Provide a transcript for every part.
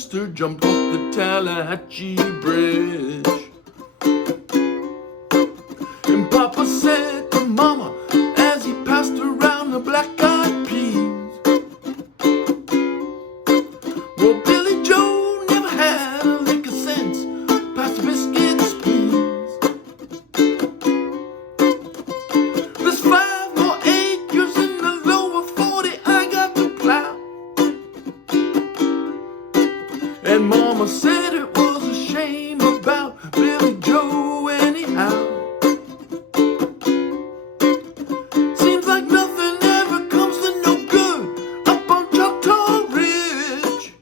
McAllister jumped off the Tallahatchie Bridge. And Poppa said to Momma as he passed around the black-eyed peas, well, Billie Joe never had a lick of sense. Pass the biscuits, please. There's 5 more acres in the lower 40 I got to plow. And Momma said it was a shame about Billie Joe anyhow. Seems like nothing ever comes to no good up on Choctaw Ridge.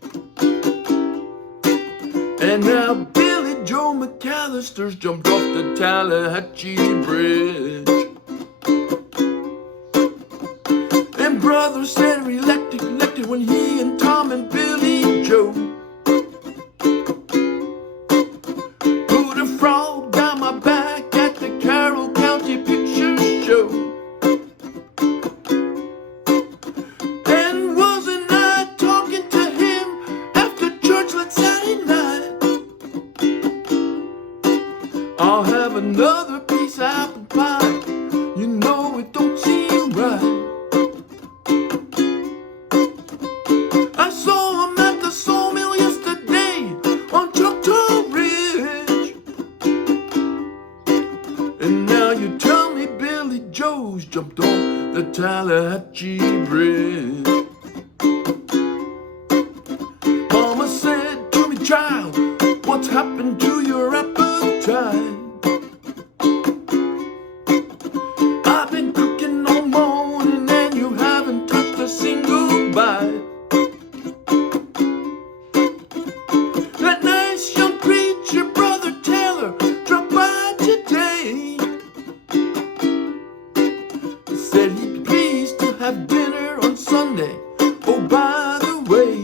And now Billie Joe McAllister's jumped off the Tallahatchie Bridge. And brother said elected when he and Tom and Billie Joe put a frog down my back at the Carroll County Picture Show. And wasn't I talking to him after church last Saturday night? I'll have another piece of apple pie. You know it don't seem right. I saw him at the sawmill yesterday on Choctaw Ridge. And now you tell me Billie Joe's jumped off the Tallahatchie Bridge. Mama said to me, child, what's happened to your appetite? I've been cooking all morning and you haven't touched a single bite. That nice young preacher, Brother Taylor, dropped by today. Said he'd be pleased to have dinner on Sunday. Oh, by the way,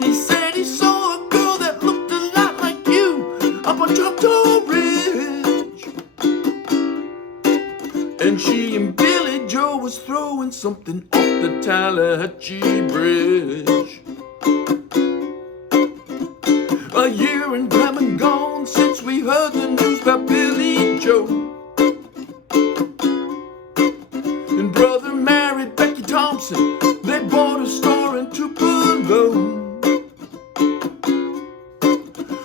he said he saw a girl that looked a lot like you up on Choctaw Ridge. And she and Billie Joe was throwing something off the Tallahatchie Bridge. A year and come and gone since we heard the news about Billie Joe. And brother married Becky Thompson. They bought a store in Tupelo.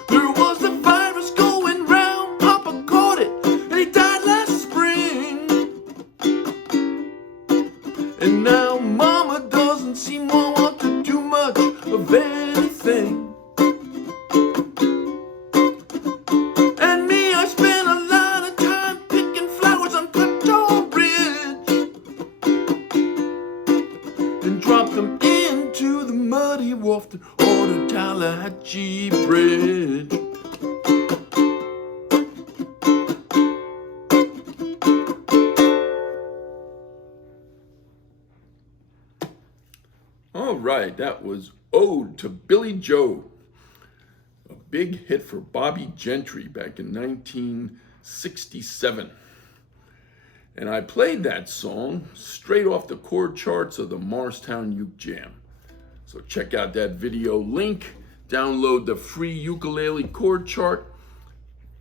There was a virus going round. Poppa caught it and he died last spring. And now Momma doesn't seem to want to do much of anything. And me, I spent a lot of time picking flowers on Choctaw Ridge and dropped them into the muddy water or the Tallahatchie Bridge. All right, that was Ode to Billie Joe, a big hit for Bobbie Gentry back in 1967. And I played that song straight off the chord charts of the Morristown Uke Jam. So check out that video link, download the free ukulele chord chart,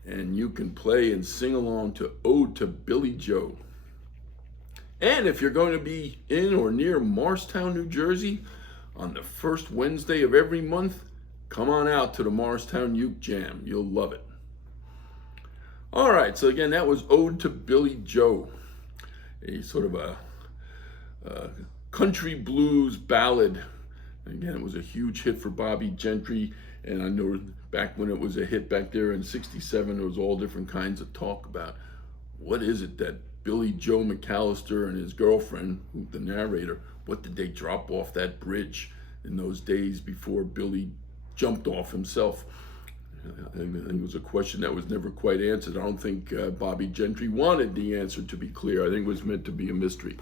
and you can play and sing along to Ode to Billie Joe. And if you're going to be in or near Morristown, New Jersey, on the first Wednesday of every month, come on out to the Morristown Uke Jam. You'll love it. All right, so again, that was Ode to Billie Joe, a sort of a country blues ballad. Again, it was a huge hit for Bobbie Gentry, and I know back when it was a hit back there in '67, there was all different kinds of talk about what is it that Billie Joe McAllister and his girlfriend, the narrator, what did they drop off that bridge in those days before Billy jumped off himself? And it was a question that was never quite answered. I don't think Bobbie Gentry wanted the answer to be clear. I think it was meant to be a mystery.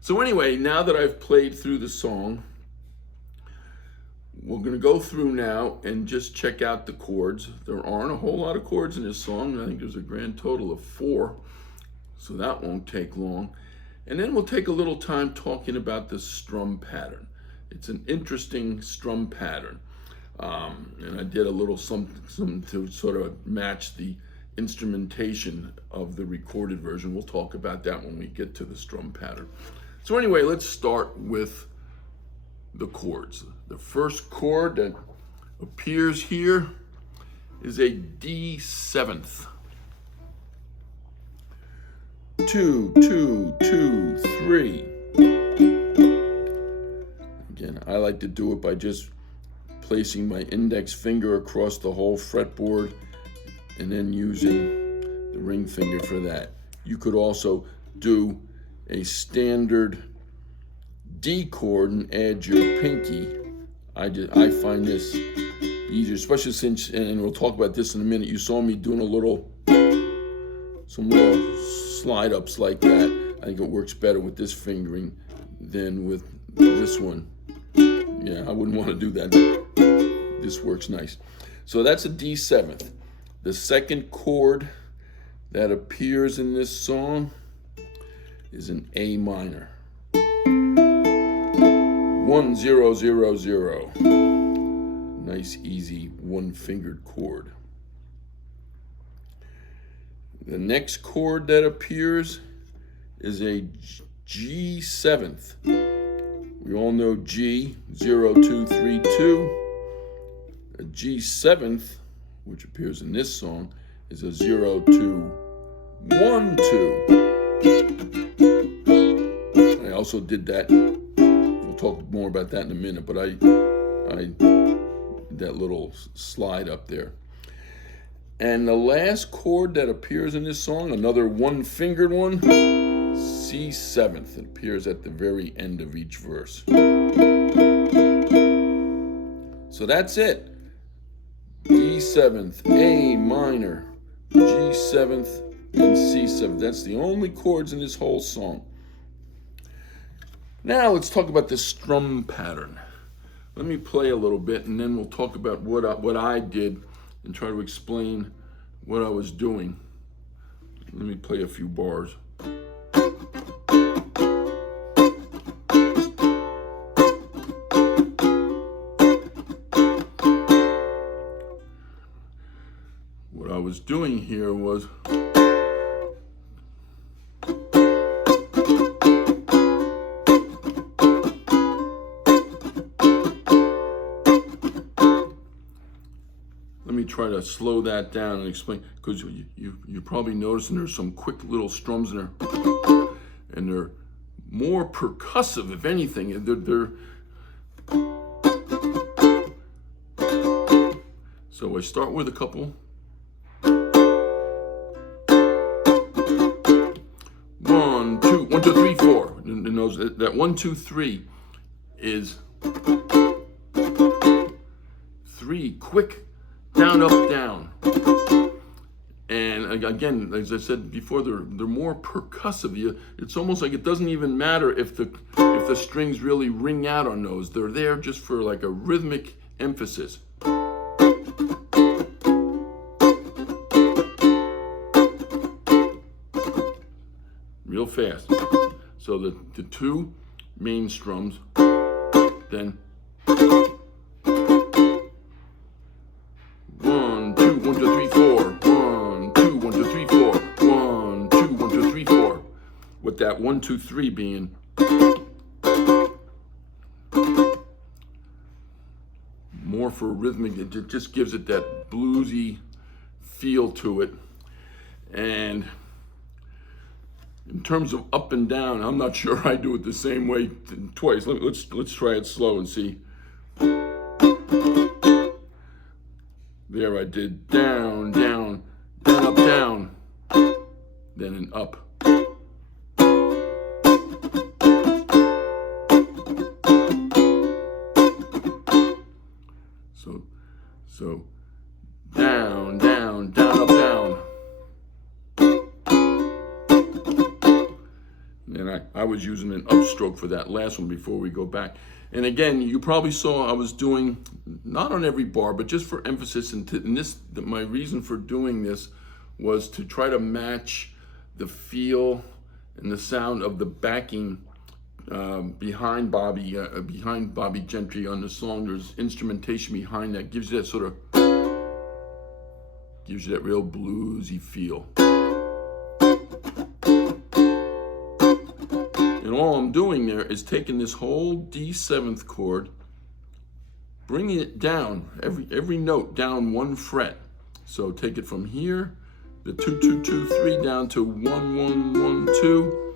So anyway, now that I've played through the song, we're going to go through now and just check out the chords. There aren't a whole lot of chords in this song. I think there's a grand total of 4, so that won't take long. And then we'll take a little time talking about the strum pattern. It's an interesting strum pattern. And I did a little something to sort of match the instrumentation of the recorded version. We'll talk about that when we get to the strum pattern. So anyway, let's start with the chords. The first chord that appears here is a D7th. 2, 2, 2, 3. Again, I like to do it by just placing my index finger across the whole fretboard and then using the ring finger for that. You could also do a standard D chord and add your pinky. I find this easier, especially since, and we'll talk about this in a minute, you saw me doing some little slide ups like that. I think it works better with this fingering than with this one. Yeah, I wouldn't want to do that. This works nice. So that's a D7th. The second chord that appears in this song is an A minor. 1, 0, 0, 0. Nice, easy, one-fingered chord. The next chord that appears is a G7th. We all know G, 0, 2, 3, 2. A G7th, which appears in this song, is a 0, 2, 1, 2. I also did that. We'll talk more about that in a minute, but I did that little slide up there. And the last chord that appears in this song, another one-fingered one, C7th. It appears at the very end of each verse. So that's it. D7th, A minor, G7th, and C7th. That's the only chords in this whole song. Now let's talk about the strum pattern. Let me play a little bit and then we'll talk about what I did and try to explain what I was doing. Let me play a few bars. What I was doing here was try to slow that down and explain, because you're probably noticing there's some quick little strums in there, and they're more percussive, if anything. So I start with a couple. 1, 2, 1, 2, 3, 4. And that 1, 2, 3 is 3 quick. Down, up, down. And again, as I said before, they're more percussive. It's almost like it doesn't even matter if the strings really ring out on those. They're there just for like a rhythmic emphasis. Real fast. So the two main strums, then 1, 2, 1, 2, 3, 4. 1, 2, 1, 2, 3, 4. 1, 2, 1, 2, 3, 4. With that 1, 2, 3 being more for rhythmic. It just gives it that bluesy feel to it. And in terms of up and down, I'm not sure I do it the same way twice. Let's try it slow and see. There I did down, down, down, up, down, then an up. So down, down, down, up, down. And I was using an upstroke for that last one before we go back. And again, you probably saw I was doing, not on every bar, but just for emphasis, and my reason for doing this was to try to match the feel and the sound of the backing behind Bobbie Gentry on the song. There's instrumentation behind that, gives you that real bluesy feel. And all I'm doing there is taking this whole D7th chord, bringing it down, every note down 1 fret. So take it from here, the 2 2 2 3 down to 1 1 1 2,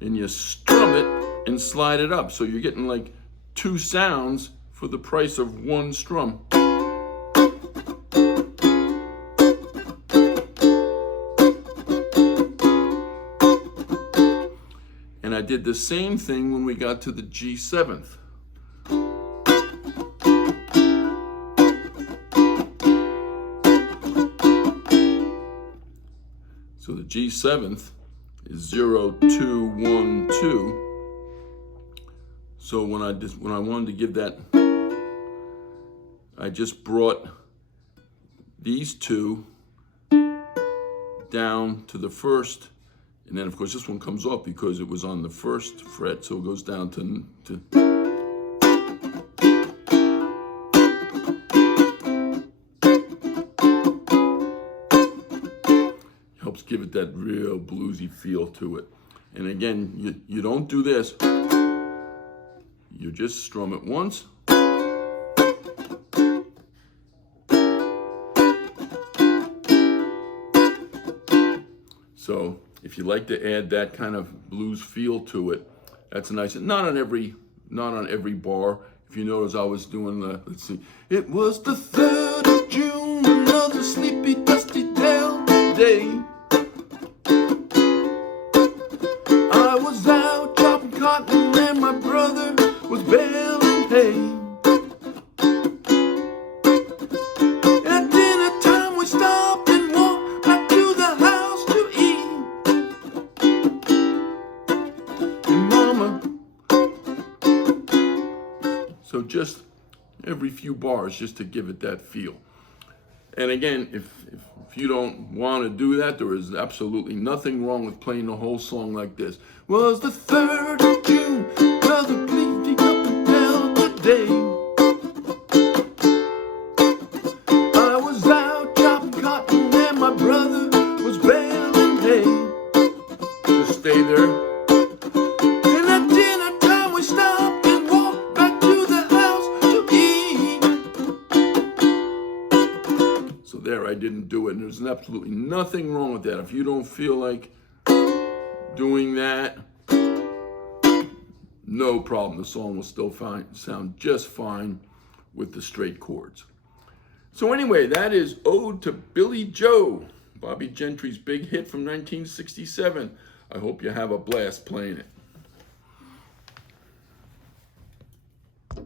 and you strum it and slide it up. So you're getting like 2 sounds for the price of 1 strum. And I did the same thing when we got to the G7th. So the G7th is 0 2 1 2. So when I wanted to give that, I just brought these 2 down to the 1st, and then of course this one comes off because it was on the 1st fret, so it goes down to helps give it that real bluesy feel to it. And again, you don't do this. You just strum it once. So if you like to add that kind of blues feel to it, that's nice. Not on every bar. If you notice, I was doing the, let's see. It was the 3rd of June, another sleepy, dusty day. I was out chopping cotton and my brother was baling hay. At dinner time we stopped and walked back to the house to eat. And Momma. So just every few bars just to give it that feel. And again, if you don't want to do that, there is absolutely nothing wrong with playing the whole song like this. Was the 3rd of June, another bleeding up and down today. I was out chopping cotton and my brother was baling hay. Just stay there. And at dinner time we stopped and walked back to the house to eat. So there, I didn't do it, and there's absolutely nothing wrong with that. If you don't feel like doing that, no problem. The song will still sound just fine with the straight chords. So anyway, that is Ode to Billie Joe, Bobbie Gentry's big hit from 1967. I hope you have a blast playing it.